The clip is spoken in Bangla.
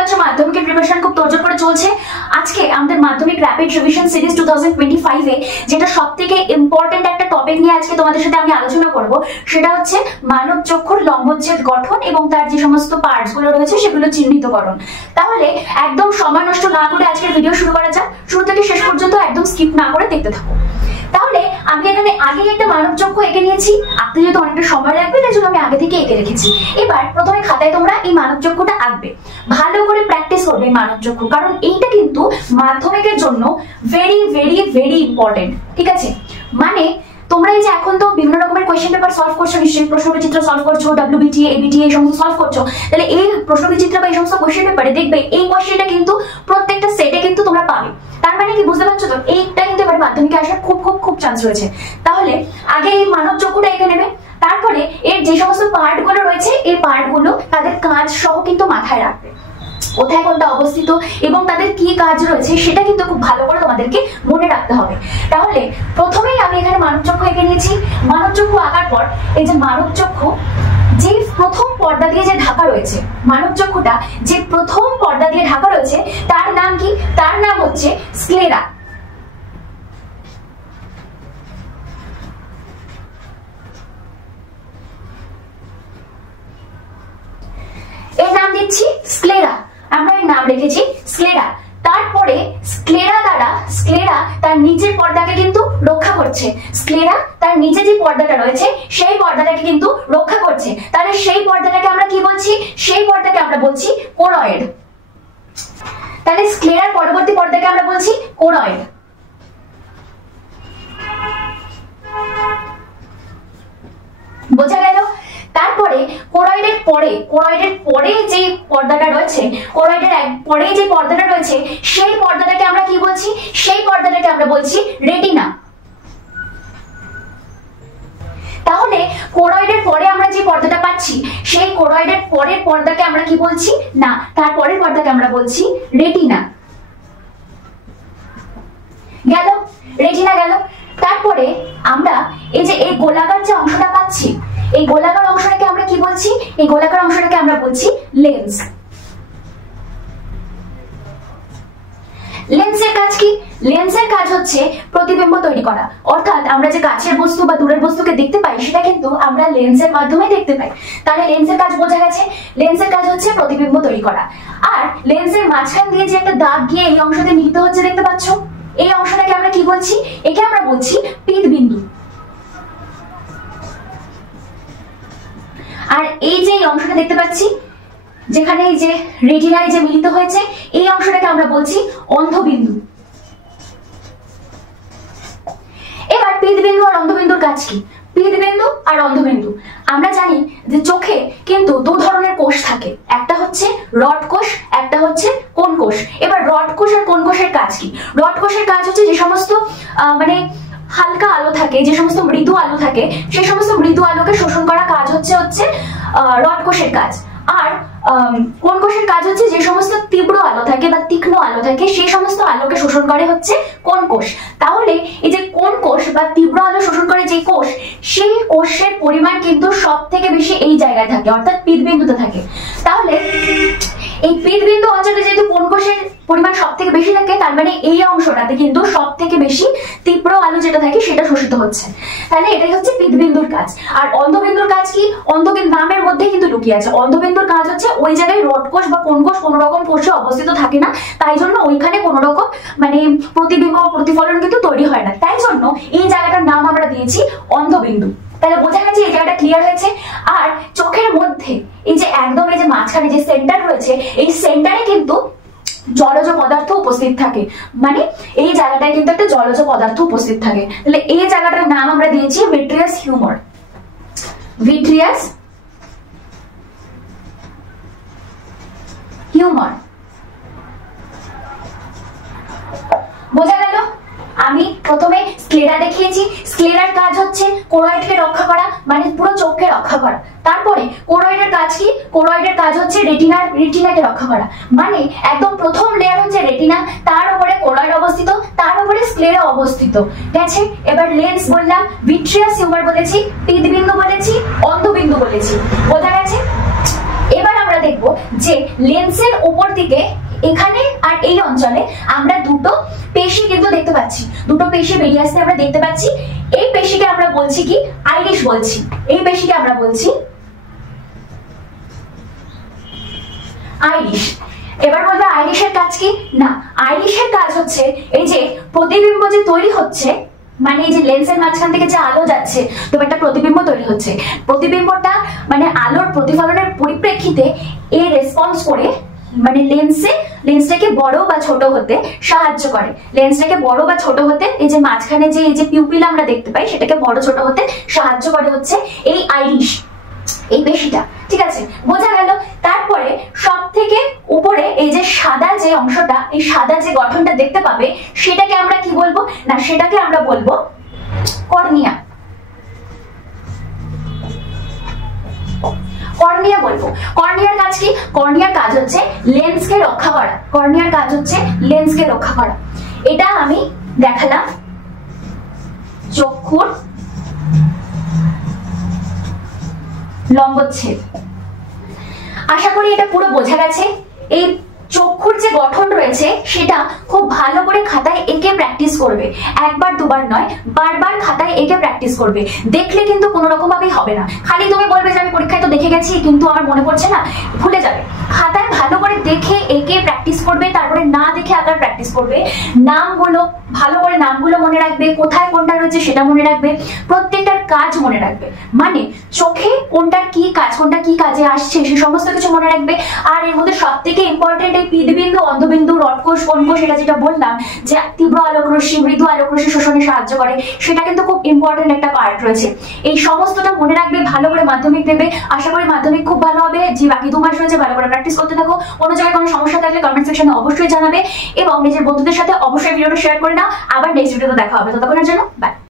যাচ্ছে মাধ্যমিকের প্রিপারেশন খুব তোড়জোড় করে চলছে। আজকে আমাদের মাধ্যমিক র‍্যাপিড রিভিশন সিরিজ 2025 এ যেটা সবথেকে ইম্পর্টেন্ট একটা টপিক নিয়ে আজকে তোমাদের সাথে আমি আলোচনা করব, সেটা হচ্ছে মানব চক্ষুর লম্বচ্ছেদ গঠন এবং তার যে সমস্ত পার্টস গুলো রয়েছে সেগুলো চিহ্নিতকরণ। তাহলে একদম সময় নষ্ট না করে আজকের ভিডিও শুরু করা যাক। শুরু থেকে শেষ পর্যন্ত একদম স্কিপ না করে দেখতে থাকো। তাহলে আমি এখানে আগে একটা মানব চক্ষু এঁকে নিয়েছি, আঁকতে যেহেতু অনেকটা সময় লাগবে তাই জন্য আমি আগে থেকে এঁকে রেখেছি। এবার প্রথমে খাতায় তোমরা এই মানব চক্ষুটা আঁকবে, ভালো করে প্র্যাকটিস করবে এই মানব চক্ষু, কারণ এইটা কিন্তু মাধ্যমিকের জন্য ভেরি ভেরি ভেরি ইম্পর্টেন্ট। ঠিক আছে, মানে তোমরা এই যে এখন তো বিভিন্ন রকমের কোয়েশ্চেন পেপার সলভ করছো, নিশ্চয়ই প্রশ্নবিচিত্র সলভ করছো, WBT, ABT এই সমস্ত সলভ করছো। তাহলে এই প্রশ্নবিচিত্র বা এই সমস্ত কোয়েশ্চেন পেপারে দেখবে এই কোয়েশ্চেনটা কিন্তু প্রত্যেকটা সেটে কিন্তু তোমরা পাবে। তার মানে কি বুঝতে পারছো তো, এইটা কিন্তু এবার মাধ্যমিকে আসার খুব খুব খুব চান্স রয়েছে। তাহলে আগে এই মানব চক্ষুটা এঁকে নেবে, তারপরে এর যে সমস্ত পার্ট গুলো রয়েছে এই পার্ট গুলো তাদের কাজ সহ কিন্তু মাথায় রাখবে, কোথায় কোনটা অবস্থিত এবং তাদের কি কাজ রয়েছে সেটা কিন্তু খুব ভালো করে তোমাদেরকে মনে রাখতে হবে। তাহলে প্রথমেই আমি এখানে মানব চক্ষু এঁকে নিয়েছি। মানব চক্ষু আঁকার পর এই যে মানব চক্ষু যে প্রথম পর্দা দিয়ে যে ঢাকা রয়েছে, মানব চক্ষুটা যে প্রথম পর্দা দিয়ে ঢাকা রয়েছে তার নাম কি? তার নাম হচ্ছে স্ক্লেরা। এর নাম দিচ্ছি স্ক্লেরা, আমরা এর নাম রেখেছি স্ক্লেরা। তারপরে স্ক্লেরা তার নিচের পর্দাকে কিন্তু রক্ষা করছে। স্ক্লেরা তার নিচে যে পর্দাটা রয়েছে সেই পর্দাটাকে কিন্তু রক্ষা করছে। তাহলে সেই পর্দাটাকে আমরা কি বলছি? সেই পর্দাকে আমরা বলছি কোরয়েড। তাহলে স্ক্লেরার পরবর্তী পর্দাকে আমরা বলছি কোরয়েড। বোঝা গেল? তারপরে কোরয়েডের পরে যে পর্দাটা রয়েছে, কোরয়েডের পরে যে পর্দাটা রয়েছে সেই পর্দাটাকে আমরা কি বলছি? সেই পর্দাটাকে আমরা বলছি রেটিনা। তাহলে কোরয়েডের পরে আমরা যে পর্দাটা পাচ্ছি সেই কোরয়েডের পরের পর্দাকে আমরা কি বলছি? না, তার পরের পর্দাকে আমরা বলছি রেটিনা। গেল? রেটিনা গেল। তারপরে আমরা এই যে এই গোলাকার যে অংশটা পাচ্ছি, এই গোলাকার অংশটাকে আমরা কি বলছি? এই গোলাকার অংশটাকে আমরা বলছি লেন্স। লেন্সের কাজ কি? লেন্সের কাজ হচ্ছে প্রতিবিম্ব তৈরি করা, অর্থাৎ আমরা যে কাছের বস্তু বা দূরের বস্তুকে দেখতে পাই সেটা কিন্তু আমরা লেন্সের মাধ্যমে দেখতে পাই। তাহলে লেন্সের কাজ বোঝা গেছে। লেন্সের কাজ হচ্ছে প্রতিবিম্ব তৈরি করা। আর লেন্সের মাঝখান দিয়ে যে একটা দাগ গিয়ে এই অংশতে মিলিত হচ্ছে দেখতে পাচ্ছ, এই অংশটাকে আমরা কি বলছি? একে আমরা বলছি পিতবিন্দু। আর এই যে অংশটা দেখতে পাচ্ছি যেখানে এই যে রেটিনায় যে মিলিত হয়েছে এই অংশটাকে আমরা বলছি অন্ধবিন্দু। এবার পিতবিন্দু আর অন্ধবিন্দুর কাজ কি? পিতবিন্দু আর অন্ধবিন্দু আমরা জানি যে চোখে কিন্তু দু ধরনের কোষ থাকে, একটা হচ্ছে রড কোষ, একটা হচ্ছে কোণ কোষ। এবার রড কোষ আর কোণ কোষের কাজ কি? রড কোষের কাজ হচ্ছে যে সমস্ত মানে হালকা আলো থাকে, যে সমস্ত মৃদু আলো থাকে, সেই সমস্ত মৃদু আলোকে শোষণ করা কাজ হচ্ছে রড কোষের কাজ। আর কোণ কোষের কাজ হচ্ছে যে সমস্ত তীব্র আলো থাকে বা তীক্ষ্ণ আলো থাকে সেই সমস্ত আলোকে শোষণ করে হচ্ছে কোণ কোষ। তাহলে এই যে কোণ কোষ বা তীব্র আলো শোষণ করে যে কোষ, সেই কোষের পরিমাণ কিন্তু সব থেকে বেশি এই জায়গায় থাকে, অর্থাৎ পিতবিন্দুতে থাকে। তাহলে এই পিতবিন্দু অঞ্চলে যেহেতু কোণ কোষের পরিমাণ সব থেকে বেশি থাকে, তার মানে এই অংশটাতে কিন্তু সব থেকে বেশি তীব্র আলো যেটা থাকে সেটা শোষিত হচ্ছে। তাহলে এটাই হচ্ছে পিতবিন্দুর কাজ। আর অন্ধবিন্দুর কাজ কি? অন্ধবিন্দু নামের মধ্যে কিন্তু লুকিয়ে আছে। অন্ধবিন্দুর কাজ হচ্ছে ওই জায়গায় রড কোষ বা কোণ কোষ কোনো রকম কোষে অবস্থিত থাকে না, তাই জন্য ওইখানে কোনো রকম মানে প্রতিবিম্ব প্রতিফলন কিন্তু তৈরি হয় না, তাই জন্য এই জায়গাটার নাম আমরা দিয়েছি অন্ধবিন্দু। তাহলে বোঝা গেছে এই জায়গাটা ক্লিয়ার হয়েছে। আর চোখের মধ্যে এই যে একদম এই যে মাঝখানে যে সেন্টার রয়েছে, এই সেন্টারে কিন্তু জলজ পদার্থ উপস্থিত থাকে, মানে এই জায়গাটায় কিন্তু একটা জলজ পদার্থ উপস্থিত থাকে। তাহলে এই জায়গাটার নাম আমরা দিয়েছি ভিট্রিয়াস হিউমার। Vitreous humour. বোঝা গেল? আমি প্রথমে স্ক্লেরা দেখিয়েছি। স্ক্লেরার কাজ হচ্ছে কোরয়েডকে রক্ষা করা, মানে পুরো চোখকে রক্ষা করা। তারপরে কোরয়েডের কাজ কি? কোরয়েডের কাজ হচ্ছে রেটিনাকে রক্ষা করা, মানে একদম প্রথম লেয়ার হচ্ছে রেটিনা, তার উপরে কোরয়েড অবস্থিত, তার উপরে স্ক্লেরা অবস্থিত। গেছে? এবার লেন্স বললাম, ভিট্রিয়াস হিউমার বলেছি, পিতবিন্দু বলেছি, অন্ধবিন্দু বলেছি। বোঝা গেছে? এবার আমরা দেখব যে লেন্সের উপর দিকে এখানে আর এই অঞ্চলে আমরা দুটো পেশি কিন্তু দেখতে পাচ্ছি, দুটো পেশি বেরিয়ে আসতে আমরা দেখতে পাচ্ছি। এই পেশিকে আমরা বলছি কি, আইরিশ বলছি। এই পেশিকে আমরা বলছি আইরিশ। এবার বলবে আইরিশের কাজ কি? না, আইরিশের কাজ হচ্ছে এই যে প্রতিবিম্ব যে তৈরি হচ্ছে, মানে এই যে লেন্সের মাঝখান থেকে যে আলো যাচ্ছে তো একটা প্রতিবিম্ব তৈরি হচ্ছে, প্রতিবিম্বটা মানে আলোর প্রতিফলনের পরিপ্রেক্ষিতে এ রেসপন্স করে মানে লেন্সটাকে বড় বা ছোট হতে সাহায্য করে। লেন্সটাকে বড় বা ছোট হতে এই যে মাঝখানে যে এই যে পিউপিল আমরা দেখতে পাই সেটাকে বড় ছোট হতে সাহায্য করে হচ্ছে এই আইরিশ, এই পেশিটা। ঠিক আছে, বোঝা গেল। তারপরে সব থেকে উপরে এই যে সাদা যে অংশটা, এই সাদা যে গঠনটা দেখতে পাবে সেটাকে আমরা কি বলবো? না, সেটাকে আমরা বলবো কর্নিয়া। কর্নিয়া বলবো। কর্নিয়ার কাজ কি? কর্নিয়ার কাজ হচ্ছে লেন্সকে রক্ষা করা। কর্নিয়ার কাজ হচ্ছে লেন্সকে রক্ষা করা। এটা আমি দেখালাম চক্ষুর লম্বচ্ছেদ। আশা করি এটা পুরো বোঝা গেছে। এই চক্ষুর যে গঠন রয়েছে সেটা খুব ভালো করে খাতায় এঁকে প্র্যাকটিস করবে, একবার দুবার নয়, বারবার খাতায় এঁকে প্র্যাকটিস করবে। দেখলে কিন্তু কোনো রকম ভাবেই হবে না। খালি তুমি বলবে যে আমি পরীক্ষায় তো দেখে গেছি কিন্তু আমার মনে পড়ছে না, ভুলে যাবে। খাতায় ভালো করে দেখে এঁকে প্র্যাকটিস করবে, তারপরে না দেখে আঁকার প্র্যাকটিস করবে। নামগুলো ভালো করে নামগুলো মনে রাখবে, কোথায় কোনটা রয়েছে সেটা মনে রাখবে, প্রত্যেকটার কাজ মনে রাখবে, মানে চোখে কোনটার কি কাজ, কোনটা কি কাজে আসছে সে সমস্ত কিছু মনে রাখবে। আর এর মধ্যে সব থেকে ইম্পর্টেন্ট এই পিদবিন্দু, অন্ধবিন্দু, রডকোষ, কোণকোষ, এটা যেটা বললাম যে তীব্র আলোক রশ্মি, মৃদু আলোক রশ্মি শোষণে সাহায্য করে, সেটা কিন্তু খুব ইম্পর্টেন্ট একটা পার্ট রয়েছে। এই সমস্তটা মনে রাখবে, ভালো করে মাধ্যমিক দেবে। আশা করি মাধ্যমিক খুব ভালো হবে। যে বাকি 2 মাস রয়েছে ভালো করে প্র্যাকটিস করতে থাকো। কোনো জায়গায় কোনো সমস্যা থাকলে কমেন্ট সেকশনে অবশ্যই জানাবে এবং নিজের বন্ধুদের সাথে অবশ্যই ভিডিওটা শেয়ার করে নাও। আবার নেক্সট ভিডিওতে দেখা হবে, ততক্ষণের জন্য বাই।